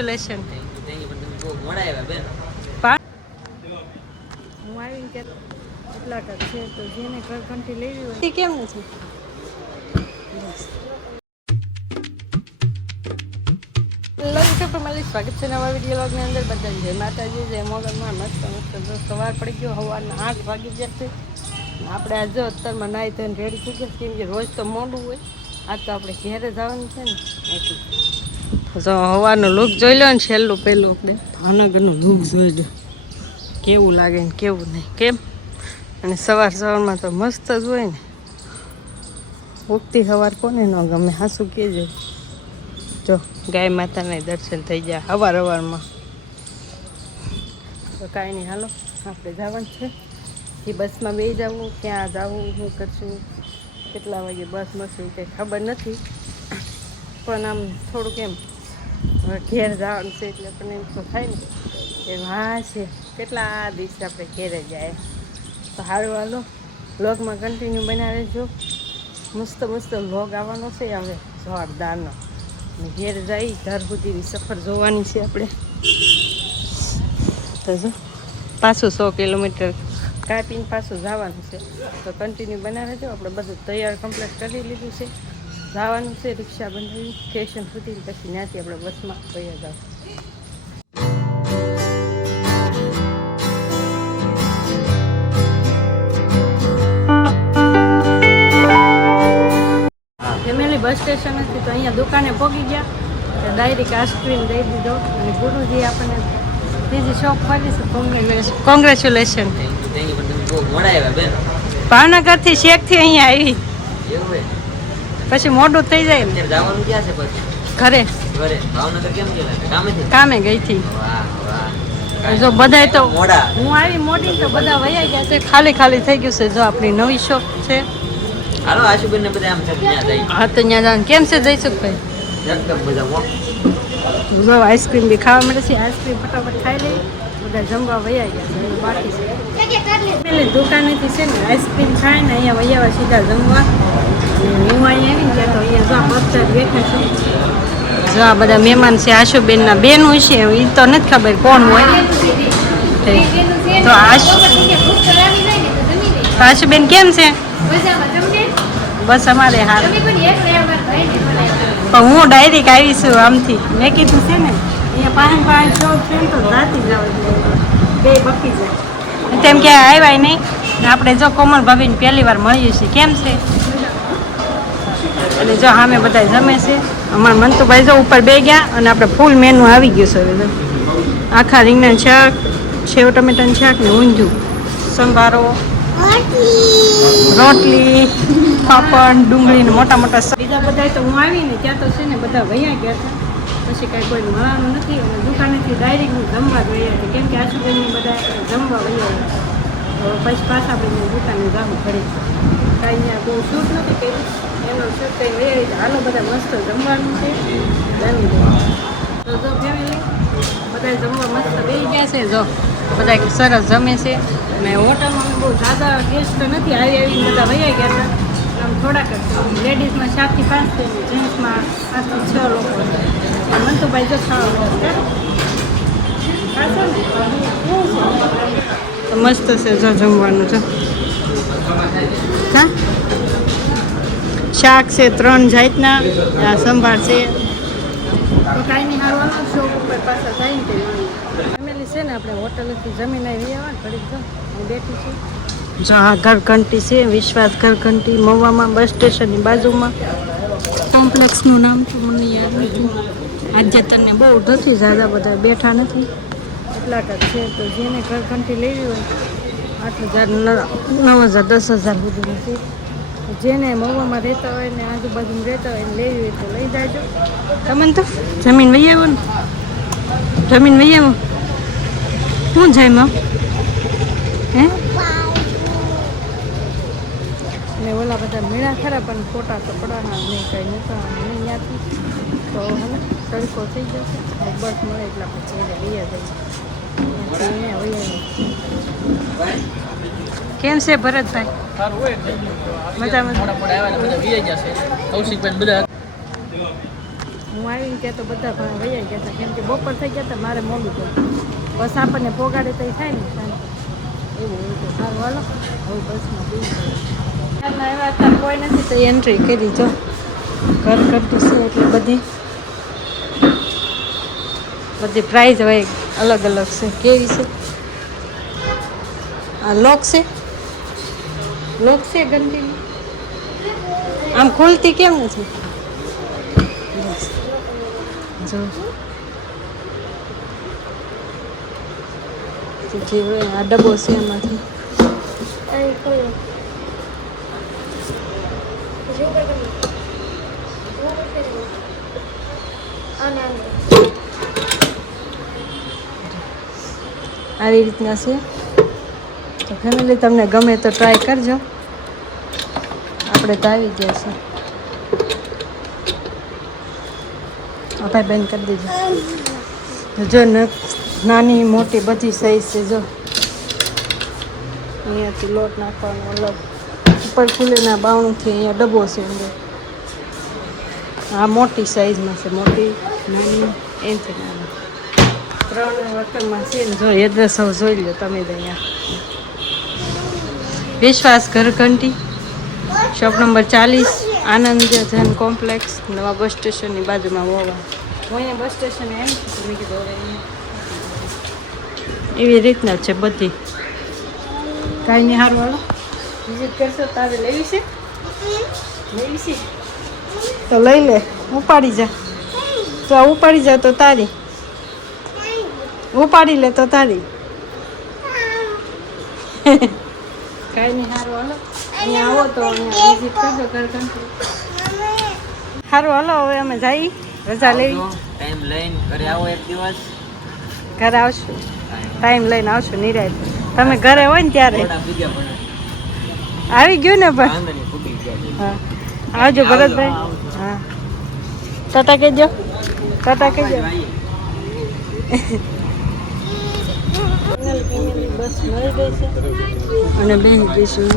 Congratulation. હું આવી કે એટલા ટક છે તો જેને ઘર ઘંટી લેવી હોય એ કેમ નથી. સ્વાગત છે નવા વિડીયો વ્લોગની અંદર. બધા જય માતાજી, જય મોગલમાં. મસ્ત સવાર પડી ગયો, સવારના 8 વાગી ગયા છે. આપણે આજ જો અત્યારમાં નાહી ધોઈને રેડી થઈ ગયા, કેમ કે રોજ તો મોડું હોય. આજ તો આપણે ઘેરે જવાનું છે ને એટલે જો સવારનું લુક જોઈ લો ને. છેલ્લું પહેલું આપણે ભાવનગરનું લુક જોઈ લો, કેવું લાગે ને કેવું નહીં. કેમ અને સવારમાં તો મસ્ત જ હોય ને. ઉગતી સવાર કોને ન ગમે, હાસું કહેજો. જો ગાય માતાના દર્શન થઈ ગયા સવારમાં. તો કાંઈ નહીં, હાલો આપણે જવાનું છે. એ બસમાં બેસી જવું, ક્યાં જવું, શું કરશું, કેટલા વાગે બસ મળશે કંઈ ખબર નથી. પણ આમ થોડુંક એમ ઘેર જવાનું છે એટલે પણ એમ તો થાય ને કે હા છે કેટલા દિવસે આપણે ઘેરે જાય. તો સારું, હાલો વ્લોગમાં કન્ટિન્યુ બનાવે જો. મસ્ત મસ્ત વ્લોગ આવવાનો છે હવે જોરદારનો. ઘેર જઈ ઘર સુધીની સફર જોવાની છે આપણે. તો જો પાછું 100 કિલોમીટર કાપીને પાછું જવાનું છે. તો કન્ટિન્યુ બનાવે જો. આપણે બધું તૈયાર કમ્પ્લીટ કરી લીધું છે. જવાનું છે રિક્ષા બંધાવી સ્ટેશન સુધી, પછી ત્યાંથી આપણે બસમાં તૈયાર જાવ. ફેમિલી બસ સ્ટેશન હતી તો અહીંયા દુકાને પહોંચી ગયા. ડાયરેક્ટ આઈસ્ક્રીમ દઈ દીધો અને ગુરુજી આપણને બીજી શોપ ખોલી છે. કોંગ્રેચ્યુલેશન. ભાવનગરથી શેકથી અહીંયા આવી, પછી મોડું થઈ જાય ને. જવાનું ક્યાં છે પછી? ઘરે. ભાવનગર કેમ ગયેલા? કામે ગઈ હતી. જો બધા તો હું આવી મોડી તો બધા વયા ગયા છે. ખાલી ખાલી થઈ ગયું છે. જો આપણી નવી શોપ છે. હાલો આશુબેન ને બધા આમ છે ત્યાં જઈ. હા તો ત્યાં જવાનું. કેમ છે જયસુખભાઈ? એકદમ બધા જો આઈસ્ક્રીમ બી ખાવા મળે છે. આઈસ્ક્રીમ ફટાફટ ખાઈ લઈ. બધા જમવા વયા ગયા છે, બાકી છે. પેલી દુકાનેથી છે ને આઈસ્ક્રીમ ખાય ને અહીંયા વયા સીધા જમવા. હું અહીંયા આવીને ત્યાં તો અહીંયા જો બધા બેઠા છે. જો આ બધા મહેમાન છે. આશુબેનના બેન હોય છે, એ તો નથી ખબર કોણ હોય. તો આશુબેન કેમ છે? બસ અમારે હાલ. પણ હું ડાયરેક્ટ આવીશું આમથી. મેં કીધું છે ને અહીંયા પાંચ શોપ છે ને તો રાતી જ આવે બે બકી જાય. તેમ કે આવ્યા નહીં. આપણે જો કોમલ ભાભીને પહેલી વાર મળીએ છીએ. કેમ છે? અને જો સામે બધા જમે છે. અમારા મંતુભાઈ જો ઉપર બે ગયા અને આપણે ફૂલ મેનુ આવી ગયું છે. હવે આખા રીંગણા શાક, સેવ ટમેટાનું શાક ને ઊંધિયું, સંભારો, રોટલી, પાપડ, ડુંગળી ને મોટા મોટા. બીજા બધા તો હું આવીને ત્યાં તો છે ને બધા વયા ગયા હતા. પછી કાંઈ કોઈ મળવાનું નથી. અને દુકાનેથી ડાયરેક્ટ હું જમવા જ વયા હતી. કેમ કે આશુબેનની બધા જમવા વયા હતા. તો પછી પાછા આપણે દુકાને જવું પડે. કાંઈ અહીંયા બહુ શૂટ નથી કર્યું. એનો શૂટ કંઈ વયા હાલો બધા મસ્ત જમવાનું છે. જમી તો જો ફેમિલી બધા જમવા મસ્ત બેસી ગયા છે. જો બધા સરસ જમે છે. અને હોટલમાં બહુ જ્યાદા ગેસ્ટ નથી. આવીને બધા વયા ગયા હતા. આમ થોડાક લેડીઝમાં 7 થી 5 છે, જેન્ટ્સમાં 5 થી 6 લોકો. મંતુભાઈ જો મસ્ત છે. જો જમવાનું છે. હા શાક છે 3 જાતના. આ સંભાર છે. તો કાંઈ નહીં, હારવાનું શોપ ઉપર પાછા જાય ને તે ફેમિલી છે ને. આપણે હોટલથી જમીન આવી આવવા ઘડીક જો હું બેઠી છું. જો આ ઘરઘંટી છે, વિશ્વાસ ઘરઘંટી, મહુવામાં બસ સ્ટેશનની બાજુમાં. કોમ્પ્લેક્સનું નામ તો મને યાદ નથી. આજે તને બહુ નથી, ઝાઝા બધા બેઠા નથી. એટલા ટક છે તો જેને ઘરઘંટી લેવી હોય 8,000, 9,000, 10,000 સુધીની છે. જેને મહુવામાં રહેતા હોય ને આજુબાજુમાં રહેતા હોય ને લેવી હોય તો લઈ જાજો. તમને તો જમીન વહી આવો ને. જમીન વહી આવો. શું જાય માં? હે ને ઓલા બધા મેળા ખરા પણ ફોટા તો પડાના નહીં, કંઈ નતા નહીં ત્યાંથી. તો હવે તડકો થઈ જશે. બસ મળે એટલે આપણે ચહેરે વૈયા જઈએ. કેમ છે ભરતભાઈ? મજામાં. હું આવીને ત્યાં તો બધા ઘણા વૈયા ગયા હતા કેમ કે બપોર થઈ ગયા હતા મારે મોડું થયું બસ આપણને પોગાડે તો થાય ને શાંતિ એવું હોય તો સારું હાલો હવે બસમાં બેસી ત્યારના એવા અત્યારે કોઈ નથી તો એન્ટ્રી કરી જો ઘર કરતી છે એટલે બધી પ્રાઇઝ હોય અલગ અલગ છે કેવી છે આ લોક છે ગંદી આમ ખુલતી કેમ નથી જો જે હોય આ ડબ્બો છે એમાંથી આવી રીતના છે તો ફેમિલી તમને ગમે તો ટ્રાય કરજો આપણે તો આવી ગયા છે ભાઈ બેન કરી દેજો જો નાની મોટી બધી સાઈઝ છે જો અહીંયાથી લોટ નાખવાનો અલગ ઉપર ખુલેના બાવણુંથી અહીંયા ડબ્બો છે અંદર આ મોટી સાઈઝમાં છે મોટી નાની એમથી નાની 3 વખતમાં છે ને જો એડ્રેસ હવે જોઈ લો તમે તો અહીંયા વિશ્વાસ ઘરઘંટી શોપ નંબર 40 આનંદ જન કોમ્પ્લેક્સ નવા બસ સ્ટેશનની બાજુમાં હોવા હું અહીંયા બસ સ્ટેશને એમ છું મેં કીધું એવી રીતના છે બધી કાંઈ નહીં સારું હાલો વિઝિટ કરશો તારે લેવી છે તો લઈ લે ઉપાડી જા તો આ ઉપાડી જા તો તારી ઉપાડી લે તો તારી કાંઈ નહીં સારું હાલો અહીંયા આવો તો અહીંયા વિઝિટ કરજો ઘરઘંટી સારું હાલો હવે અમે જઈ રજા લેવી ટાઈમ લઈને ઘરે આવો એક દિવસ ઘરે આવશું ટાઈમ લઈને આવશું નિરાય તમે ઘરે હોય ને ત્યારે આવી ગયું ને પણ હા આવજો ભરતભાઈ હા ટાટા કહેજો બસ મળી ગઈ છે અને બેન જઈશું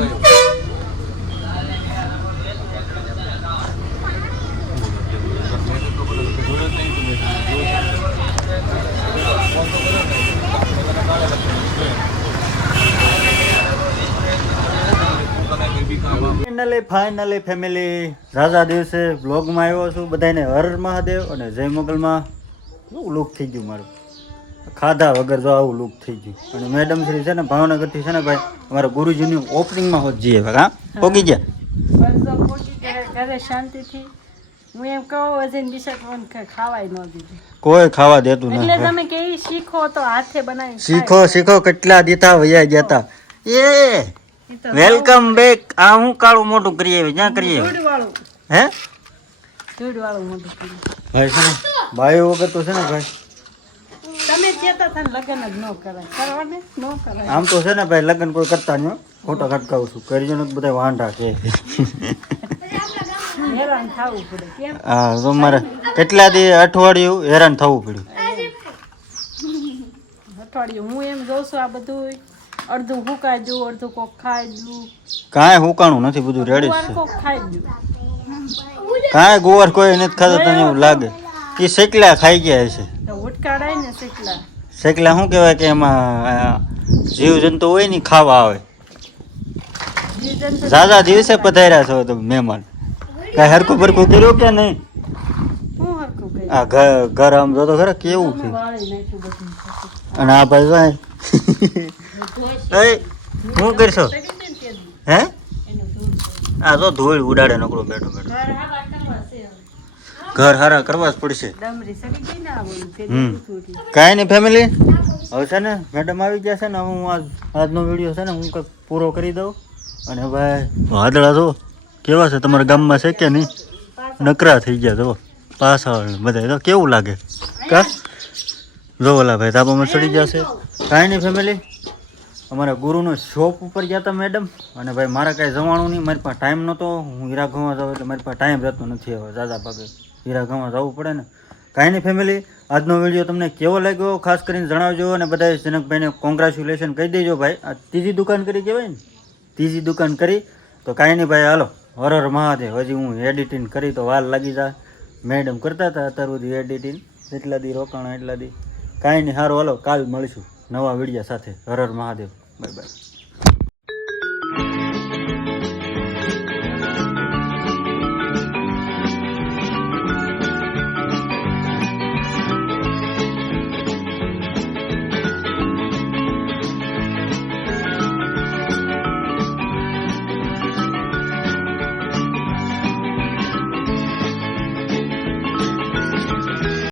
ફાઇનલી ફેમિલી રાજા દિવસે બ્લોગમાં આવ્યો છું બધાને હર મહાદેવ અને જય મોગલમાં શું લુક થઈ ગયું મારું ખાધા વગર જો આવું લુક થઈ ગયું અને મેડમ શ્રી છે ને ભાવનગરથી છે ને ભાઈ અમારા ગુરુજીની ઓપનિંગમાં હોત જઈએ હા પોગી ગયા ઘરે શાંતિથી હું એમ કહું વજન બિસાડવાનું ખાવાય ન દીધું કોઈ ખાવા દેતું એટલે નથી તમે કે શીખો તો હાથે બનાવી શીખો કેટલા દીધા વયા ગયા હતા એ વેલકમ બેક આ હું કાળું મોટું કરી આવી ક્યાં કરી આવી ધૂળ વાળું હે મોટું કર્યું. ભાઈ છે ને ભાઈ વગર તો છે ને ભાઈ તમે કહેતા હતા ને લગ્ન જ ન કરાય કરવાને ન કરાય આમ તો છે ને ભાઈ લગ્ન કોઈ કરતા નહીં ખોટા ખટકાવું છું કરજો ને બધા વાંઢા છે હેરાન થવું પડે કેમ હા તો મારે કેટલા દી અઠવાડિયું હેરાન થવું પડ્યું અઠવાડિયું હું એમ જોઉં છું આ બધું અડધું હુકાઈ દઉં અડધું કોક ખાઈ દઉં કાંઈ હુકાણું નથી બધું રેડી જ કોક ખાઈ દઉં છે કાંઈ ગોવાર કોઈ નથી ખાતો તને એવું લાગે એ શેકલા ખાઈ ગયા છે તો ઉટકાડાય ને શેકલા શેકલા શું કહેવાય કે એમાં જીવજંતુ હોય ને ખાવા આવે જીવજંતુ ઝાઝા દિવસે પધાર્યા છો તમે મહેમાન કાંઈ હરખું ભરખું કર્યું કે નહીં હું હરખું કહી આ ઘર આમ જોતો ખરા કેવું છે વાળી નાખ્યું બધું અને આ ભાઈ ભાઈ શું કરશો હે આ તો ધૂળ ઉડાડે નકરો બેઠો ઘર હારા કરવા જ પડશે ડમરી સડી ગઈ ને આ બધું તે હમ. થોડી કાંઈ નહીં ફેમિલી હવે છે ને મેડમ આવી ગયા છે ને હવે હું આજનો વિડીયો છે ને હું કંઈક પૂરો કરી દઉં અને ભાઈ વાદળા જો કેવા છે તમારા ગામમાં છે કે નહીં નકરા થઈ ગયા જો પાછા બધા તો કેવું લાગે કા જો ઓલા ભાઈ ધાબામાં ચડી ગયા છે કાંઈ નહીં ફેમિલી અમારા ગુરુનો શોપ ઉપર ગયા હતા મેડમ અને ભાઈ મારે કાંઈ જવાનું નહીં મારી પાસે ટાઈમ નહોતો હું હીરા ગામમાં જાઉં એટલે મારી પાસે ટાઈમ રહેતો નથી હવે દાદા ભાગે હીરા ગામમાં જવું પડે ને કાંઈ નહીં ફેમિલી આજનો વિડીયો તમને કેવો લાગ્યો ખાસ કરીને જણાવજો અને બધા જનકભાઈને કોંગ્રેચ્યુલેશન કહી દેજો ભાઈ આ ત્રીજી દુકાન કરી કહેવાય ને ત્રીજી દુકાન કરી તો કાંઈ નહીં ભાઈ હાલો હર હર મહાદેવ હજી હું એડિટિંગ કરી તો વાર લાગી જાય મેડમ કરતા હતા અત્યાર સુધી એડિટિંગ, એટલા દી રોકાણા એટલા દી. કાંઈ નહીં, સારું હાલો કાલ મળીશું નવા વિડીયો સાથે. Har Har Mahadev, bye bye.